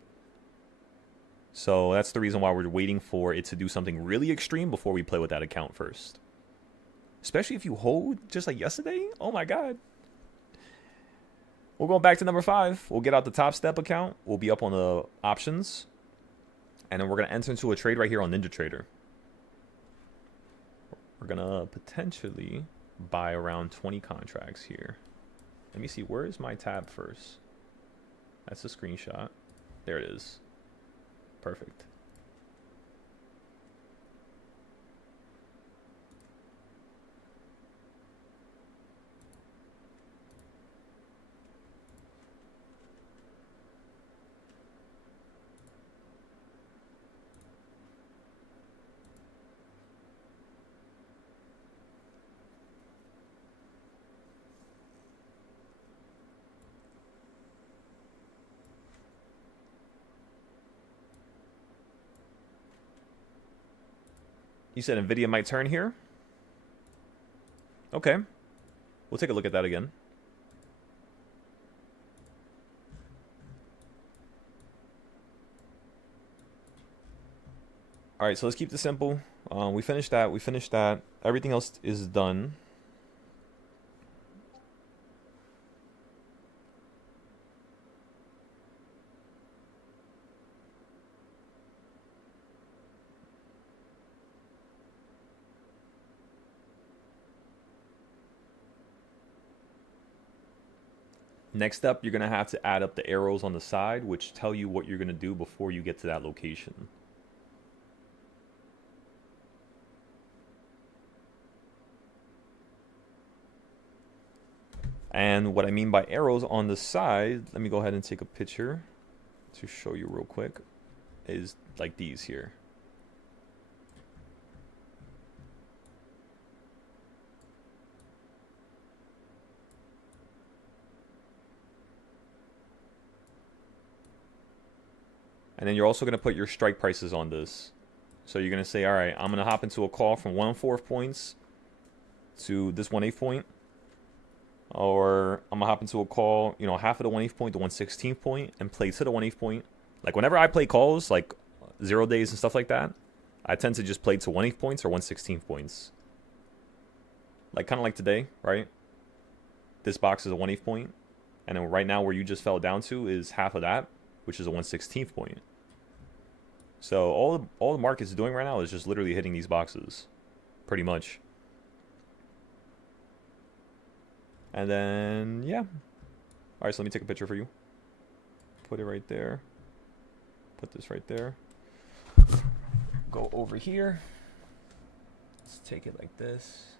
So that's the reason why we're waiting for it to do something really extreme before we play with that account first. Especially if you hold just like yesterday. Oh my God. We'll go back to number 5. We'll get out the top step account. We'll be up on the options. And then we're going to enter into a trade right here on NinjaTrader. We're going to potentially buy around 20 contracts here. Let me see. Where is my tab first? That's a screenshot. There it is. Perfect. You said Nvidia might turn here? Okay. We'll take a look at that again. Alright, so let's keep this simple. We finished that. We finished that. Everything else is done. Next up, you're going to have to add up the arrows on the side, which tell you what you're going to do before you get to that location. And what I mean by arrows on the side, let me go ahead and take a picture to show you real quick, is like these here. And then you're also going to put your strike prices on this. So you're going to say, all right, I'm going to hop into a call from 1/4 points to this 1/8 point. Or I'm gonna hop into a call, you know, half of the 1/8 point to 1/16 point and play to the 1/8 point. Like whenever I play calls, like 0 days and stuff like that, I tend to just play to 1/8 points or 1/16 points. Like kind of like today, right? This box is a 1/8 point, and then right now where you just fell down to is half of that, which is a 1/16 point. So all the market's doing right now is just literally hitting these boxes, pretty much. And then yeah. All right, so let me take a picture for you. Put it right there. Put this right there. Go over here. Let's take it like this.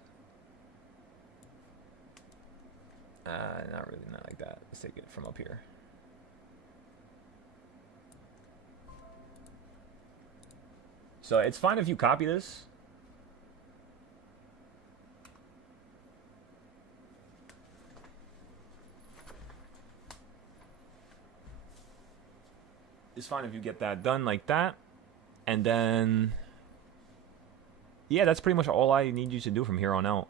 Not like that. Let's take it from up here. So it's fine if you copy this. It's fine if you get that done like that. And then, yeah, that's pretty much all I need you to do from here on out.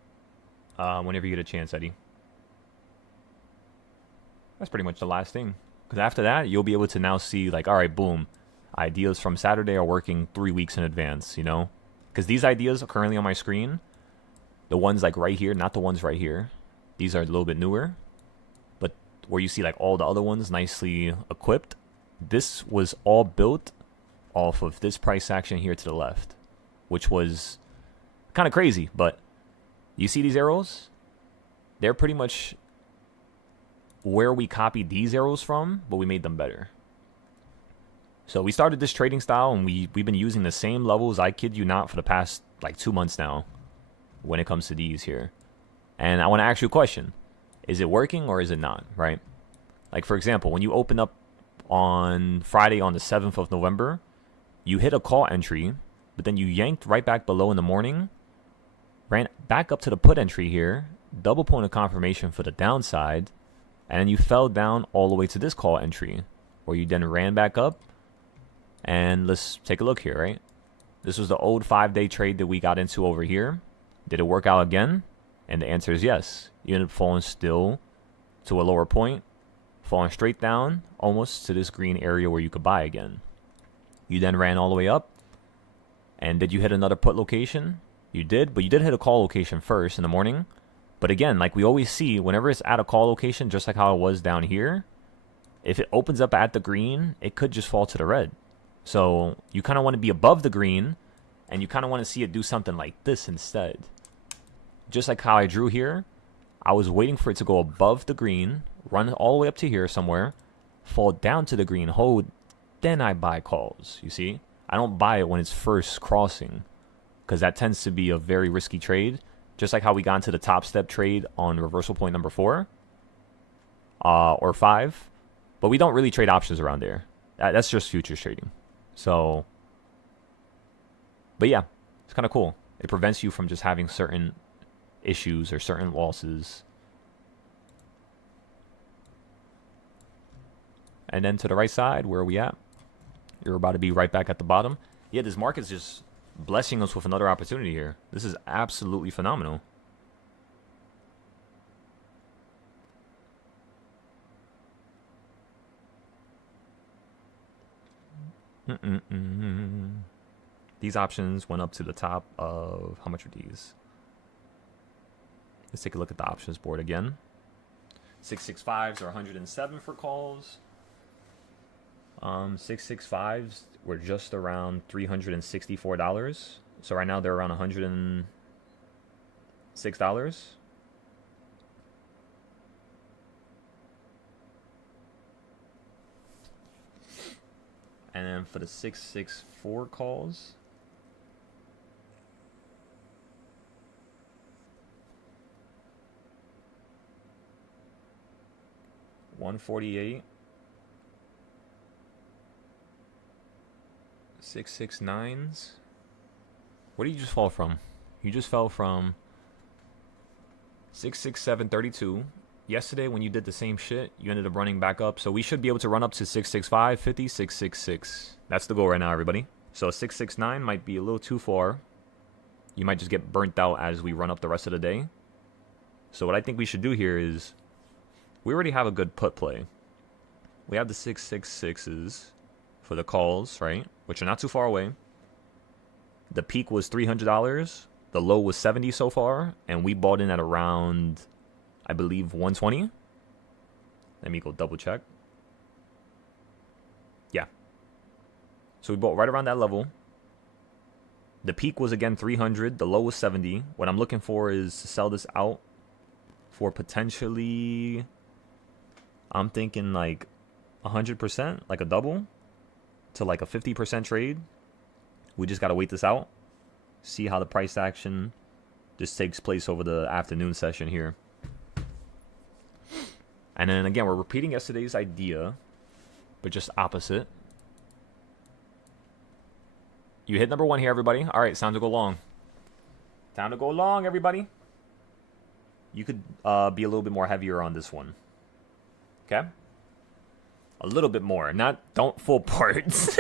Whenever you get a chance, Eddie. That's pretty much the last thing. Because after that, you'll be able to now see, like, all right, boom. Ideas from Saturday are working 3 weeks in advance, you know? Because these ideas are currently on my screen. The ones, like, right here, not the ones right here. These are a little bit newer. But where you see, like, all the other ones nicely equipped. This was all built off of this price action here to the left. Which was kind of crazy, but you see these arrows? They're pretty much where we copied these arrows from, but we made them better. So we started this trading style, and we've been using the same levels, I kid you not, for the past like 2 months now when it comes to these here. And I want to ask you a question. Is it working or is it not, right? Like, for example, when you open up on Friday on the 7th of November, you hit a call entry, but then you yanked right back below in the morning, ran back up to the put entry here, double point of confirmation for the downside, and then you fell down all the way to this call entry, where you then ran back up. And let's take a look here, right? This was the old 5-day trade that we got into over here. Did it work out again? And the answer is yes. You ended up falling still to a lower point, falling straight down almost to this green area where you could buy again. You then ran all the way up. And did you hit another put location? You did, but you did hit a call location first in the morning. But again, like we always see, whenever it's at a call location, just like how it was down here, if it opens up at the green, it could just fall to the red. So you kind of want to be above the green, and you kind of want to see it do something like this instead. Just like how I drew here, I was waiting for it to go above the green, run all the way up to here somewhere, fall down to the green, hold, then I buy calls, you see? I don't buy it when it's first crossing, because that tends to be a very risky trade. Just like how we got into the top step trade on reversal point number 4 or 5. But we don't really trade options around there. That's just futures trading. So, but yeah, it's kind of cool. It prevents you from just having certain issues or certain losses. And then to the right side, where are we at? You're about to be right back at the bottom. Yeah, this market's just blessing us with another opportunity here. This is absolutely phenomenal. These options went up to the top of, how much are these? Let's take a look at the options board again. 665s are 107 for calls. 665s were just around $364. So right now they're around $106. And then for the 664 calls, $148. 669s. Where did you just fall from? You just fell from 667.32. Yesterday, when you did the same shit, you ended up running back up. So we should be able to run up to 665, 50, 666. That's the goal right now, everybody. So 669 might be a little too far. You might just get burnt out as we run up the rest of the day. So what I think we should do here is, we already have a good put play. We have the 666s for the calls, right? Which are not too far away. The peak was $300. The low was 70 so far, and we bought in at around, I believe, 120. Let me go double check. Yeah. So we bought right around that level. The peak was again 300. The low was 70. What I'm looking for is to sell this out for potentially, I'm thinking like 100%, like a double, to like a 50% trade. We just got to wait this out. See how the price action just takes place over the afternoon session here. And then again, we're repeating yesterday's idea, but just opposite. You hit number one here, everybody. All right, it's time to go long. Time to go long, everybody. You could be a little bit more heavier on this one. Okay? A little bit more. Don't full parts.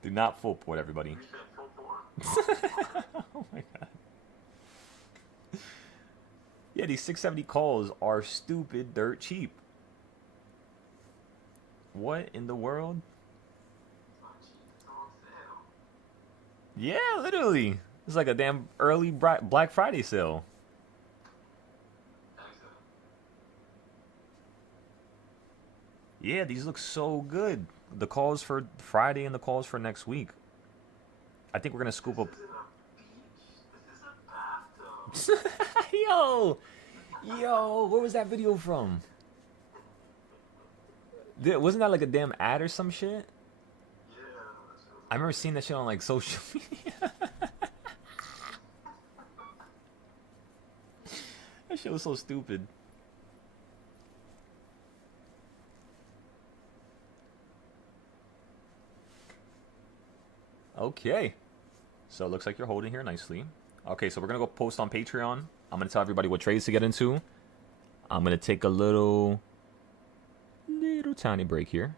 Do not full port, everybody. You said full bore. Oh my god. Yeah, these 670 calls are stupid dirt cheap. What in the world? It's not cheap. It's on sale. Yeah, literally. It's like a damn early Black Friday sale. Excellent. Yeah, these look so good. The calls for Friday and the calls for next week. I think we're gonna scoop up. This isn't a beach. This is a bathtub. Yo, where was that video from? Wasn't that like a damn ad or some shit? Yeah, that shit was I remember seeing that shit on like social media. That shit was so stupid. Okay. So it looks like you're holding here nicely. Okay, so we're going to go post on Patreon. I'm going to tell everybody what trades to get into. I'm going to take a little tiny break here.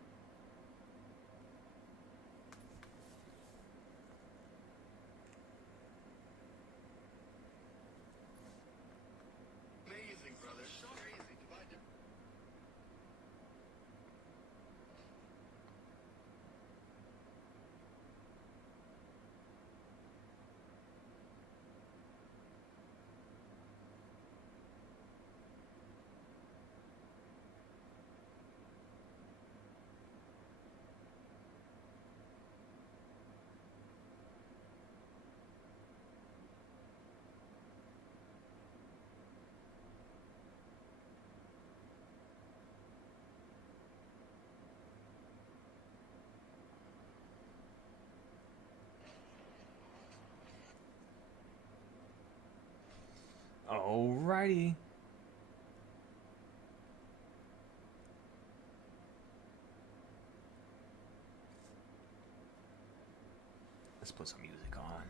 Amazing, brother. So crazy. Divide your Alrighty. Let's put some music on.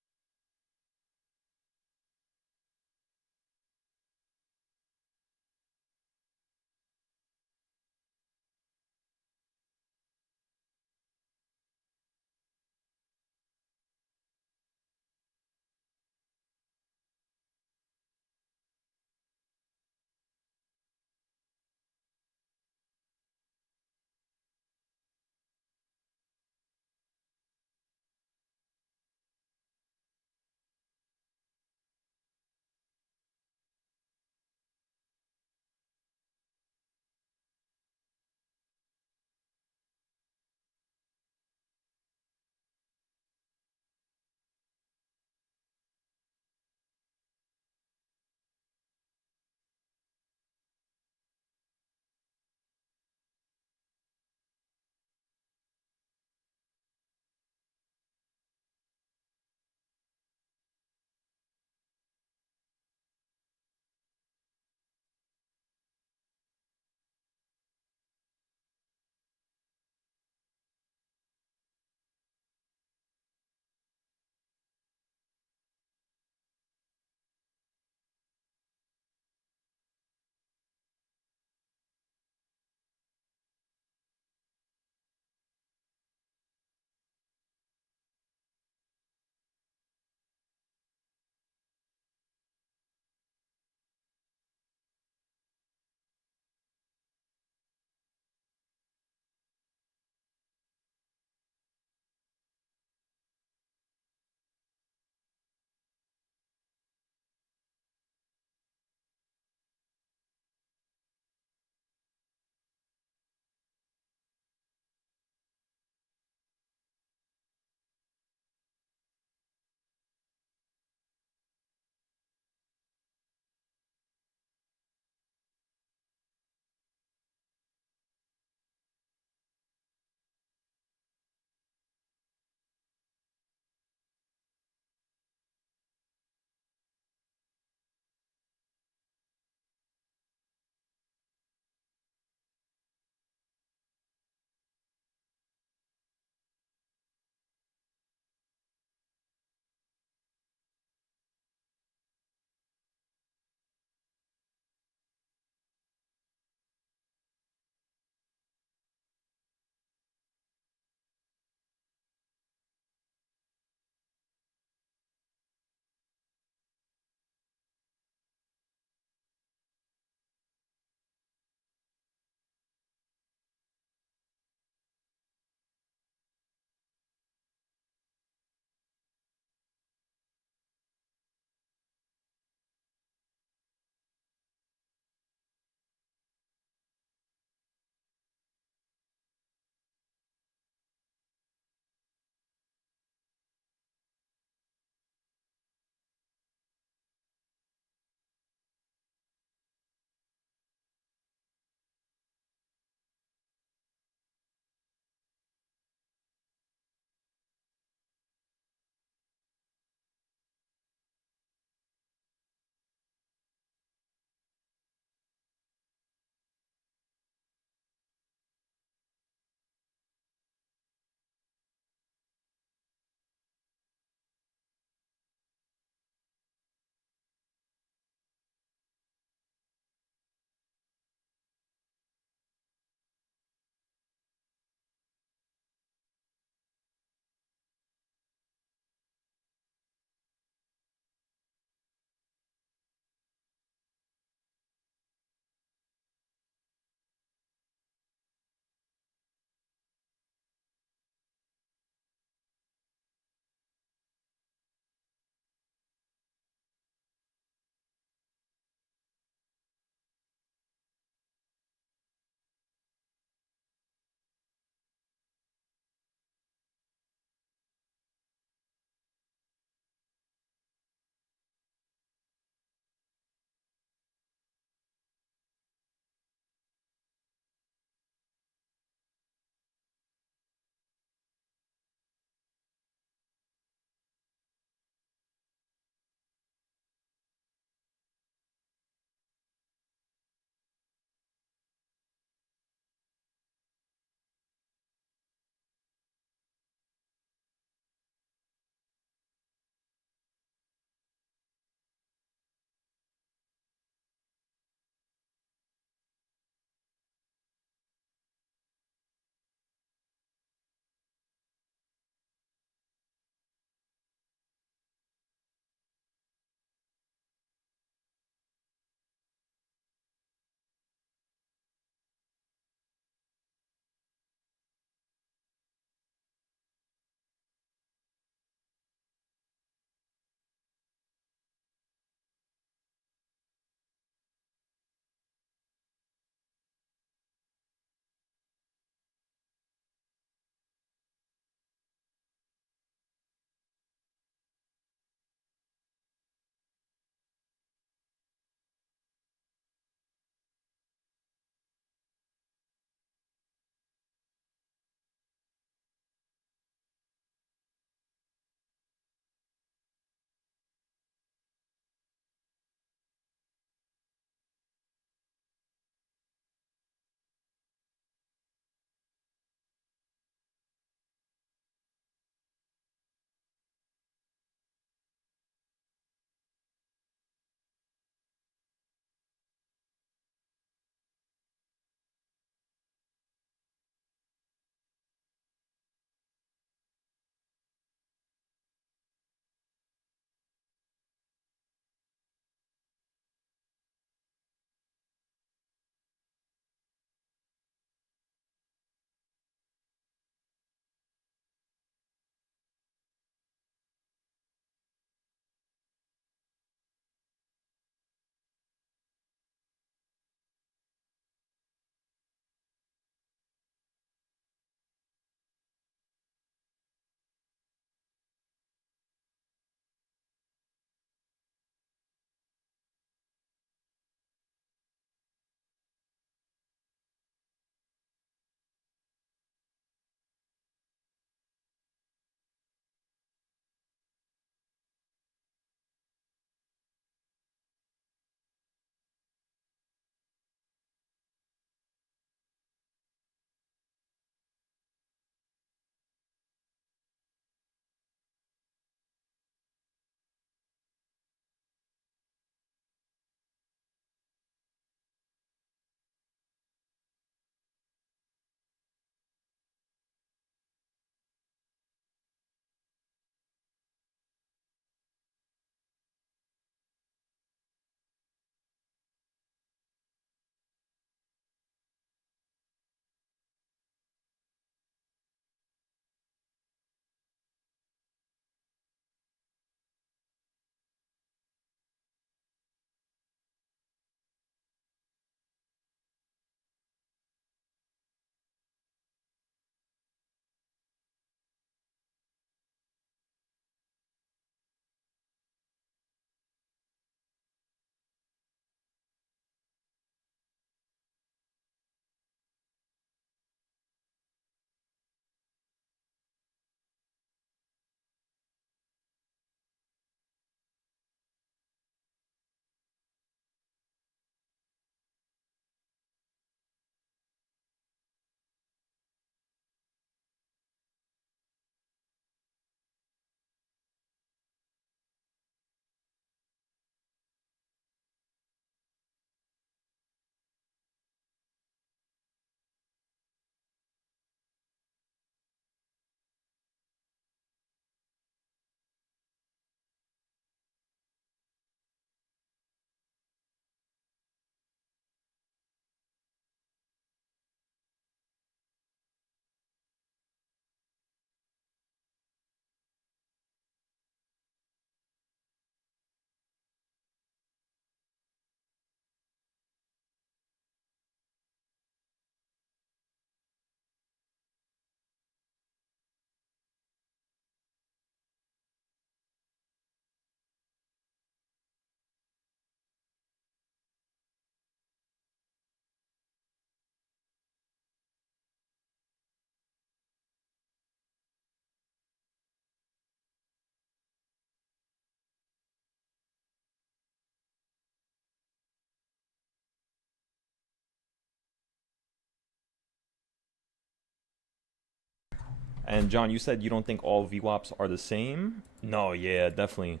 And John, you said you don't think all VWAPs are the same? No, yeah, definitely.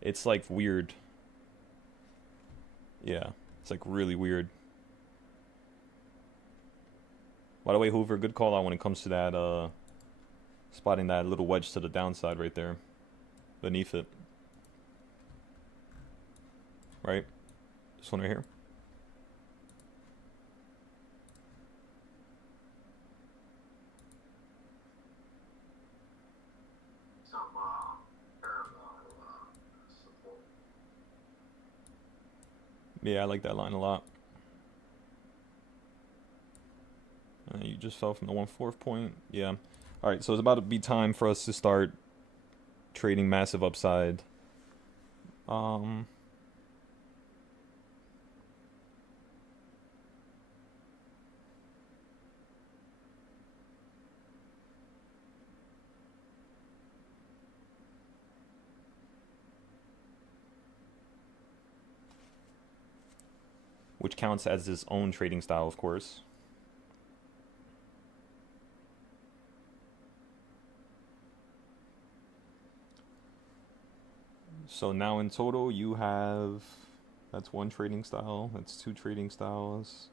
It's like weird. Yeah, it's like really weird. By the way, Hoover, good call out when it comes to that, spotting that little wedge to the downside right there, beneath it. Right? This one right here. Some parallel support. Yeah, I like that line a lot. You just fell from the 1/4 point. Yeah. All right, so it's about to be time for us to start trading massive upside. Which counts as his own trading style, of course. So now in total, you have, that's one trading style, that's two trading styles.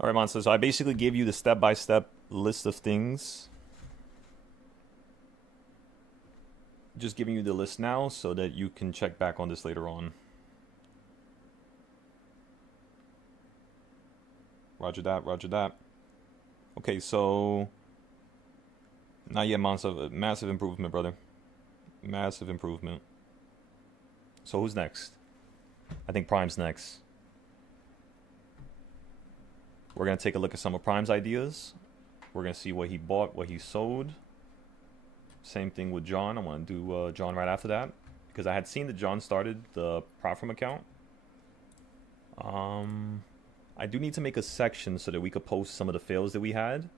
All right, Monster. So I basically gave you the step-by-step list of things. Just giving you the list now so that you can check back on this later on. Roger that, roger that. Okay, so... Not yet, Monster. Massive improvement, brother. Massive improvement. So who's next? I think Prime's next. We're going to take a look at some of Prime's ideas. We're going to see what he bought, what he sold. Same thing with John. I want to do John right after that, because I had seen that John started the Profrom account. I do need to make a section so that we could post some of the fails that we had,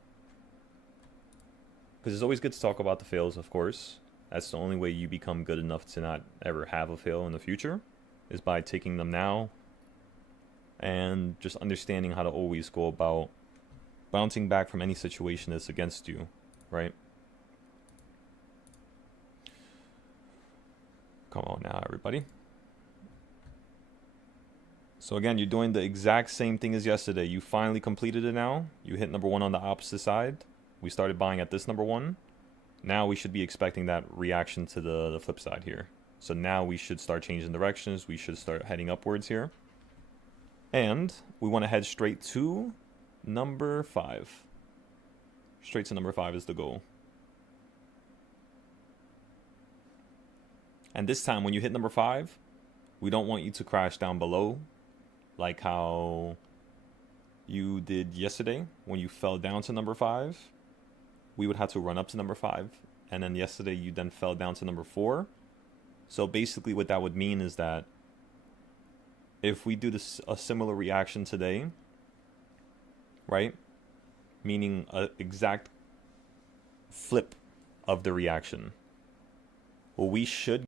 because it's always good to talk about the fails, of course. That's the only way you become good enough to not ever have a fail in the future, is by taking them now and just understanding how to always go about bouncing back from any situation that's against you, right? Come on now, everybody. So again, you're doing the exact same thing as yesterday. You finally completed it now. You hit number 1 on the opposite side. We started buying at this number 1. Now we should be expecting that reaction to the flip side here. So now we should start changing directions. We should start heading upwards here. And we want to head straight to number 5. Straight to number 5 is the goal. And this time, when you hit number 5, we don't want you to crash down below, like how you did yesterday when you fell down to number 5. We would have to run up to number 5. And then yesterday, you then fell down to number 4. So basically what that would mean is that if we do this, a similar reaction today, right? Meaning an exact flip of the reaction. Well, we should